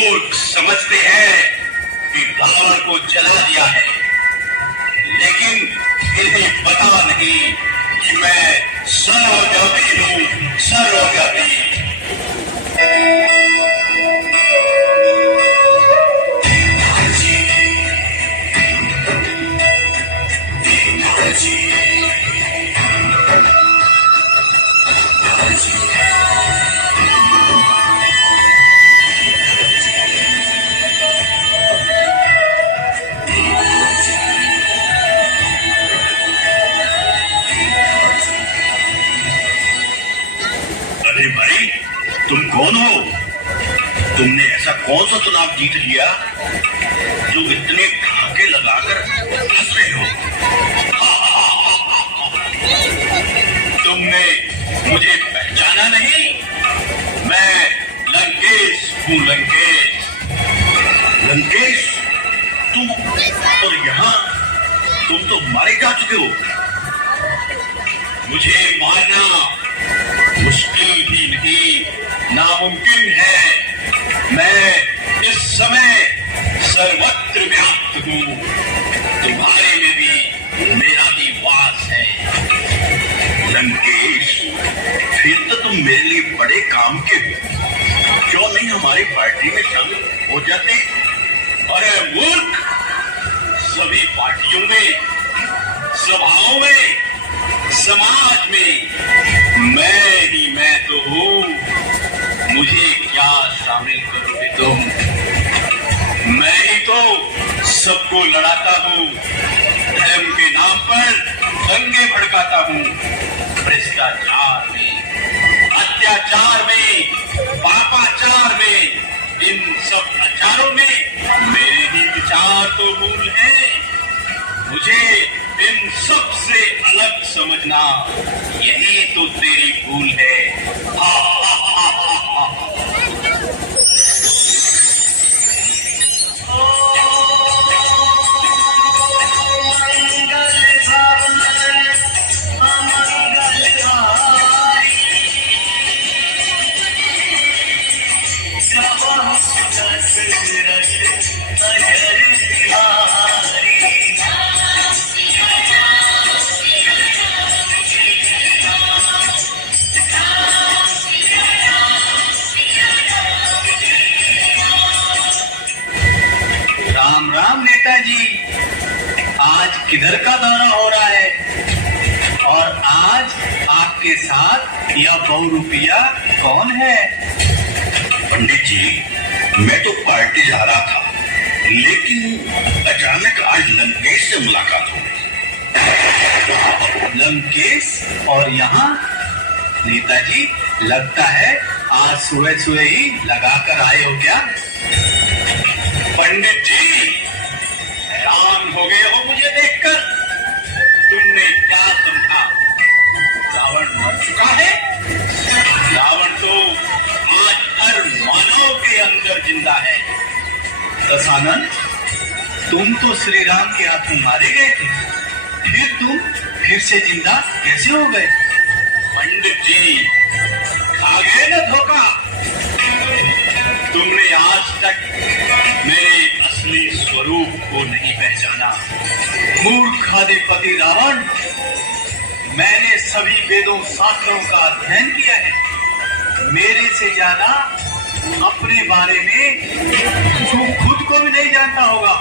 लोग समझते हैं कि रावण को जला दिया है, लेकिन इन्हें पता नहीं कि मैं सर्वव्यापी हूँ, सर्वव्यापी। अरे भाई, तुम कौन हो? तुमने ऐसा कौन सा चुनाव जीत लिया जो इतने ठाके लगाकर हंस रहे हो? तुमने मुझे पहचाना नहीं? मैं लंकेश हूँ, लंकेश। लंकेश, तुम और यहाँ तुम तो मारे जा चुके हो। मुझे मारना मुश्किल भी नहीं, नामुमकिन है। मैं इस समय सर्वत्र व्याप्त हूँ। तुम्हारे में भी मेरा ही वास है। लंकेश, फिर तो तुम मेरे लिए बड़े काम के हो। क्यों नहीं हमारी पार्टी में शामिल हो जाते? अरे मूर्ख, सभी पार्टियों में, सभाओं में, समाज में मैं तो हूँ। मुझे क्या शामिल करोगे तुम? मैं ही तो सबको लड़ाता हूँ, धर्म के नाम पर दंगे भड़काता हूँ। भ्रष्टाचार में, अत्याचार में, पापाचार में, इन सब अचारों में मेरे ही विचार तो मूल हैं। मुझे इन सब से अलग समझना, यही तो तेरी भूल है। राम राम नेताजी, आज किधर का दौरा हो रहा है? और आज आपके साथ यह बहुरूपिया कौन है? पंडित जी, मैं तो पार्टी जा रहा था, लेकिन अचानक आज लंकेश से मुलाकात हो गई। लंकेश और यहाँ? नेताजी, लगता है आज सुबह सुबह ही लगा कर आए हो क्या? पंडित जी, हैरान हो गए हो मुझे देखकर? तुमने क्या समझा? रावण मर चुका है? रावण तो आज हर मानव के अंदर जिंदा है। दशानन, तुम तो श्री राम के हाथों मारे गए थे, फिर तुम फिर से जिंदा कैसे हो गए? पंडित जी, खा गए न धोखा। तुमने आज तक मेरे असली स्वरूप को नहीं पहचाना। मूर्खाधिपति रावण, मैंने सभी वेदों शास्त्रों का अध्ययन किया है। मेरे से ज्यादा अपने बारे में तू खुद को भी नहीं जानता होगा।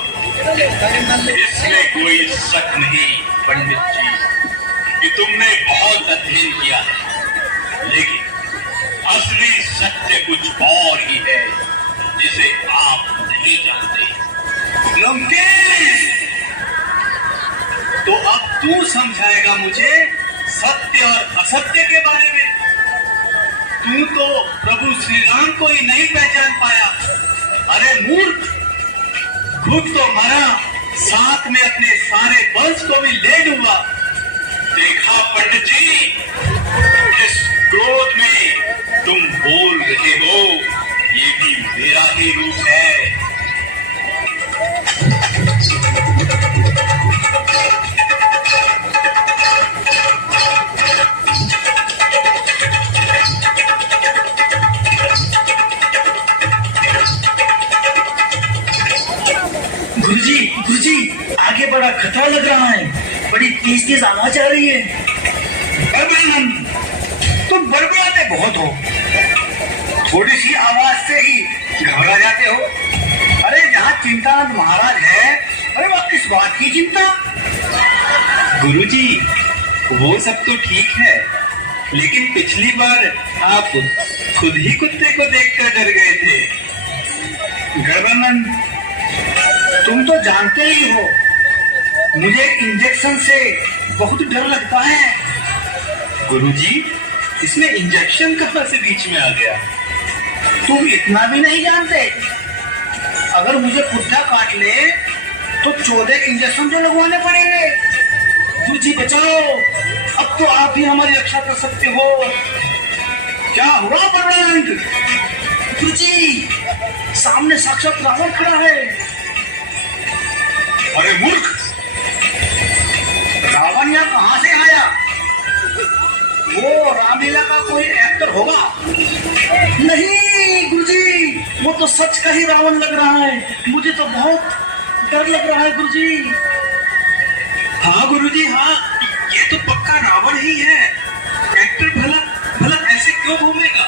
इसमें कोई शक नहीं पंडित जी कि तुमने बहुत अध्ययन किया है, लेकिन असली सत्य कुछ और ही है जिसे आप नहीं जानते। लंकेश, तो अब तू समझाएगा मुझे सत्य और असत्य के बारे में। तू तो प्रभु श्री राम को ही नहीं पहचान पाया। अरे मूर्ख, खुद तो मरा, साथ में अपने सारे वंश को भी ले लूंगा। देखा पंडित जी, इस क्रोध में तुम बोल रहे हो, ये भी मेरा ही रूप है। गुरुजी, आगे बड़ा खतरा लग रहा है। बड़ी तेज तेज आवाज आ रही है। बड़बड़ानंद, तुम बड़बड़ाते बहुत हो। थोड़ी सी आवाज से ही घबरा जाते हो। अरे जहाँ चिंतानंद महाराज है, अरे वह किस बात की चिंता? गुरुजी, वो सब तो ठीक है, लेकिन पिछली बार आप खुद ही कुत्ते को देखकर डर गए थे। गड़बड़ानंद, तुम तो जानते ही हो, मुझे इंजेक्शन से बहुत डर लगता है। गुरुजी, इसमें इंजेक्शन कहाँ से बीच में आ गया? तुम इतना भी नहीं जानते? अगर मुझे कुत्ता काट ले तो 14 इंजेक्शन तो लगवाने पड़ेंगे। गुरुजी बचाओ, अब तो आप ही हमारी रक्षा कर सकते हो। क्या हुआ बड़बड़ानंद? गुरुजी, सामने साक्षात रावण खड़ा है। अरे मूर्ख, रावण यहाँ कहाँ से आया? वो रामलीला का कोई एक्टर होगा? नहीं गुरुजी, वो तो सच का ही रावण लग रहा है। मुझे तो बहुत डर लग रहा है गुरुजी। हाँ गुरुजी, हाँ, ये तो पक्का रावण ही है। एक्टर भला भला ऐसे क्यों घूमेगा?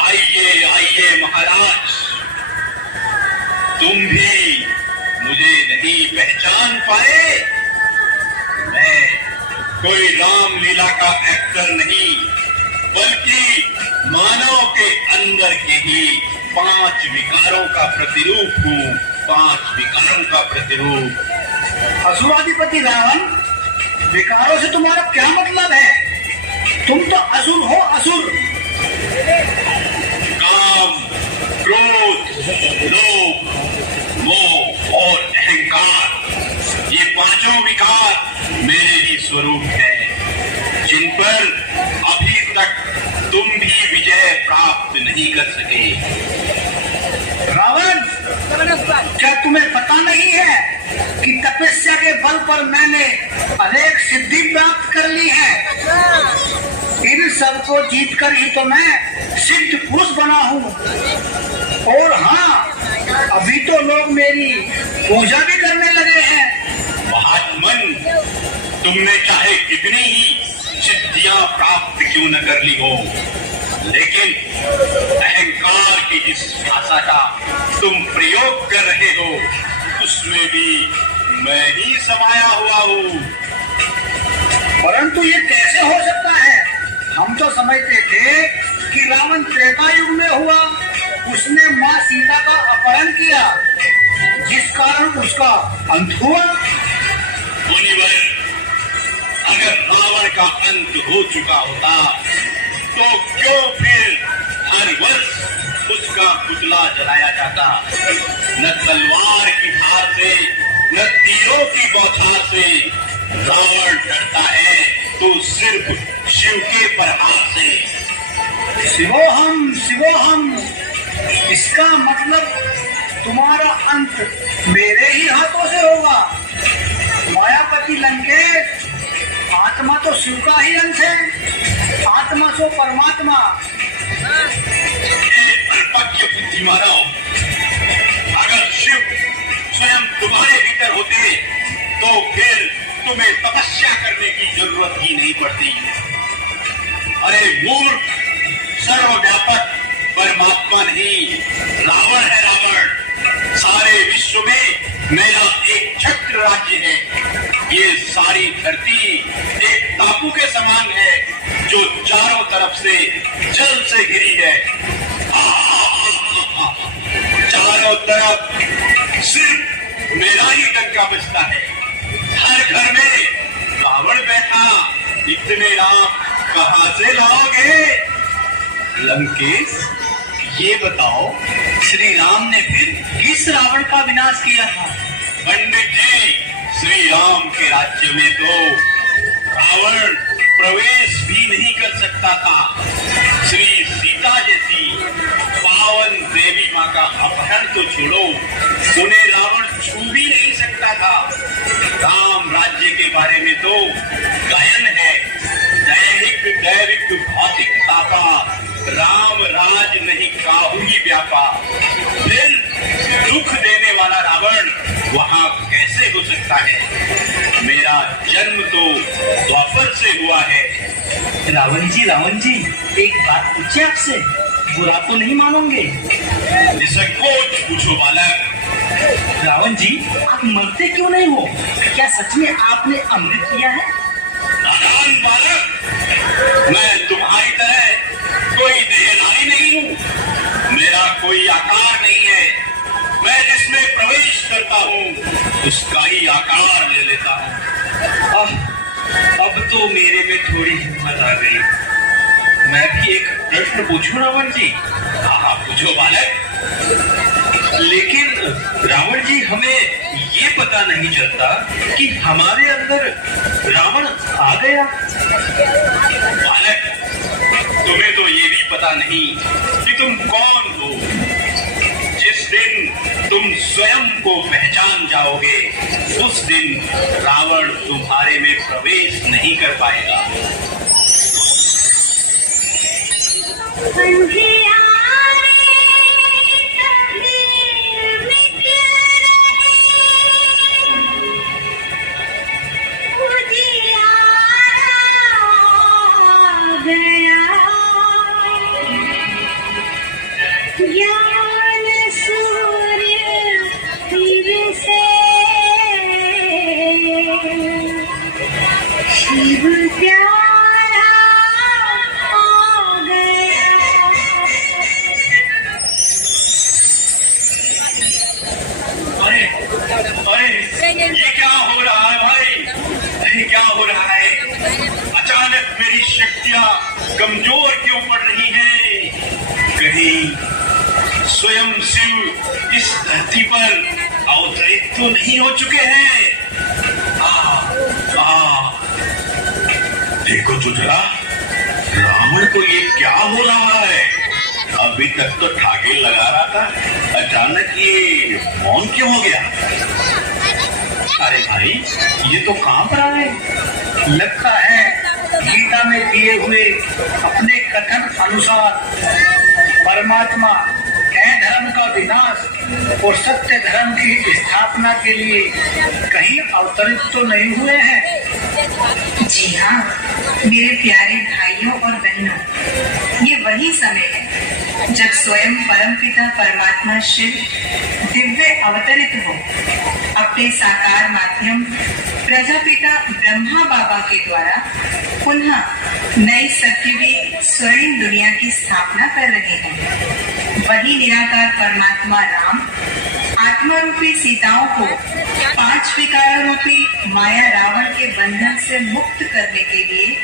आइए आइए महाराज, तुम भी मुझे नहीं पहचान पाए? मैं कोई रामलीला का एक्टर नहीं, बल्कि मानव के अंदर के ही 5 विकारों का प्रतिरूप हूँ। 5 विकारों का प्रतिरूप। असुराधिपति रावण, विकारों से तुम्हारा क्या मतलब है? तुम तो असुर हो, असुर। काम, क्रोध, लोभ, मोह और अहंकार, ये 5 विकार मेरे ही स्वरूप हैं, जिन पर अभी तक तुम भी विजय प्राप्त नहीं कर सके। रावण, क्या तुम्हें पता नहीं है कि तपस्या के बल पर मैंने अनेक सिद्धि प्राप्त कर ली है? इन सबको जीतकर ही तो मैं सिद्ध पुरुष बना हूँ। और हाँ, अभी तो लोग मेरी पूजा भी करने लगे हैं। महात्मन, तुमने चाहे कितनी ही सिद्धियां प्राप्त क्यों न कर ली हो, लेकिन अहंकार की जिस भाषा का तुम प्रयोग कर रहे हो, उसमें भी मैं ही समाया हुआ हूँ। परंतु ये कैसे हो सकता है? हम तो समझते थे कि रावण त्रेता युग में हुआ। उसने माँ सीता का अपहरण किया, जिस कारण उसका अंत हुआ। मुनिवर, अगर रावण का अंत हो चुका होता तो क्यों फिर हर वर्ष उसका पुतला जलाया जाता? न तलवार की धार से, न तीरों की बौछार से रावण डरता है, तो सिर्फ शिव के प्रहार से। शिवोहम शिवोहम, इसका मतलब तुम्हारा अंत मेरे ही हाथों से होगा। मायापति लंकेश, आत्मा तो शिव का ही अंश है। आत्मा सो परमात्मा। अल्पज्ञ बुद्धि मानव, अगर शिव स्वयं तुम्हारे भीतर होते तो फिर तुम्हें तपस्या करने की जरूरत ही नहीं पड़ती। अरे मूर्ख, सर्वव्यापक परमात्मा नहीं, रावण है रावण। सारे विश्व में मेरा एक छत्र राज्य है। ये सारी धरती एक टापू के समान है, जो चारों तरफ से जल से घिरी है। चारों तरफ सिर्फ मेरा ही डंका बजता है। हर घर में रावण बैठा, इतने राम कहां से लाओगे? लंकेश, ये बताओ श्री राम ने फिर किस रावण का विनाश किया था? पंडित जी, श्री राम के राज्य में तो रावण प्रवेश भी नहीं कर सकता था। श्री सीता जैसी पावन देवी माँ का अपहरण तो छोड़ो, उन्हें रावण छू भी नहीं सकता था। राम राज्य के बारे में तो गायन है, दैहिक दैविक भौतिक तापा, राम राज नहीं काहू ही व्यापा। फिर दुख देने वाला रावण वहां कैसे हो सकता है? मेरा जन्म तो द्वापर से हुआ है। रावण जी, एक बात पूछे आपसे, बुरा तो नहीं मानोगे? निसंकोच पूछो बालक। रावण जी, आप मरते क्यों नहीं हो? क्या सच में आपने अमृत किया है? नादान बालक, मैं तुम्हारी तरह कोई देहधारी नहीं हूँ। मेरा कोई आकार नहीं है। मैं जिसमें प्रवेश करता हूँ उसका ही आकार ले लेता हूँ। अब तो मेरे में थोड़ी हिम्मत आ गई। मैं भी एक प्रश्न पूछूं रावण जी? हाँ, पूछो बालक। लेकिन रावण जी, हमें ये पता नहीं चलता कि हमारे अंदर रावण आ गया। बालक, तुम्हें तो ये भी पता नहीं कि तुम कौन हो। जिस दिन तुम स्वयं को पहचान जाओगे उस दिन रावण तुम्हारे में प्रवेश नहीं कर पाएगा। ये क्या हो रहा है भाई? क्या हो रहा है? अचानक मेरी शक्तियां कमजोर क्यों पड़ रही हैं? कहीं स्वयं शिव इस धरती पर अवतरित तो नहीं हो चुके हैं? देखो चुचरा, रावण को ये क्या हो रहा है? अभी तक तो ठाके लगा रहा था, अचानक ये मौन क्यों हो गया? अरे भाई, ये तो कांप रहा है। लगता है गीता में दिए हुए अपने कथन अनुसार परमात्मा धर्म का विनाश और सत्य धर्म की स्थापना के लिए कहीं अवतरित तो नहीं हुए हैं। जी हाँ मेरे प्यारे भाइयों और बहनों, ये वही समय है जब स्वयं परमपिता परमात्मा शिव दिव्य अवतरित हो अपने साकार माध्यम प्रजापिता ब्रह्मा बाबा के द्वारा पुनः नई सत्यवी स्वर्णिम दुनिया की स्थापना कर रहे हैं। वही निराकार परमात्मा राम आत्मा रूपी सीताओं को 5 विकारों रूपी माया रावण के बंधन से मुक्त करने के लिए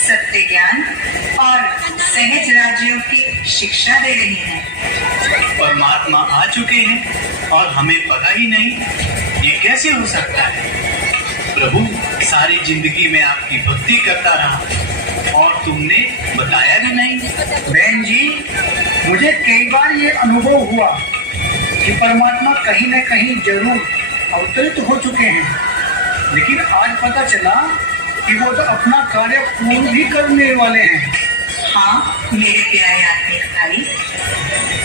सत्य ज्ञान और सहज राज्यों की शिक्षा दे रहे हैं। परमात्मा आ चुके हैं और हमें पता ही नहीं, ये कैसे हो सकता है? प्रभु, सारी जिंदगी में आपकी भक्ति करता रहा और तुमने बताया भी नहीं। बहन जी, मुझे कई बार ये अनुभव हुआ कि परमात्मा कहीं न कहीं जरूर अवतरित हो चुके हैं, लेकिन आज पता चला कि वो तो अपना कार्य पूर्ण भी करने वाले हैं। हाँ मेरे प्यारे आत्मिक भाई,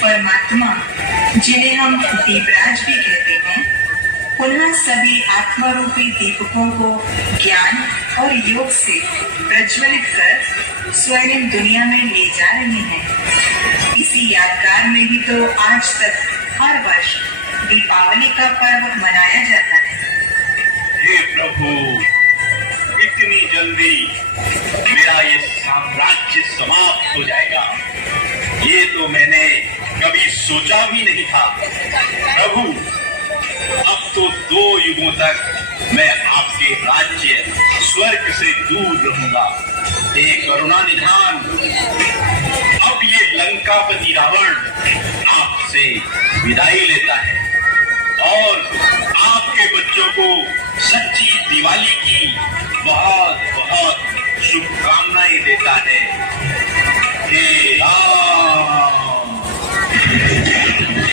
परमात्मा जिन्हें हम दीपराज भी कहते हैं, पुनः सभी आत्मा रूपी दीपकों को ज्ञान और योग से प्रज्वलित कर स्वर्णिम दुनिया में ले जा रहे हैं। इसी यादगार में ही तो आज तक हर वर्ष दीपावली का पर्व मनाया जाता है। हे प्रभु, इतनी जल्दी मेरा ये साम्राज्य समाप्त हो जाएगा, ये तो मैंने कभी सोचा भी नहीं था। प्रभु, अब तो 2 युगों तक मैं आपके राज्य स्वर्ग से दूर रहूंगा। हे करुणा निधान, अब ये लंकापति रावण आपसे विदाई लेता है और आपके बच्चों को सच्ची दिवाली की बहुत बहुत शुभकामनाएं।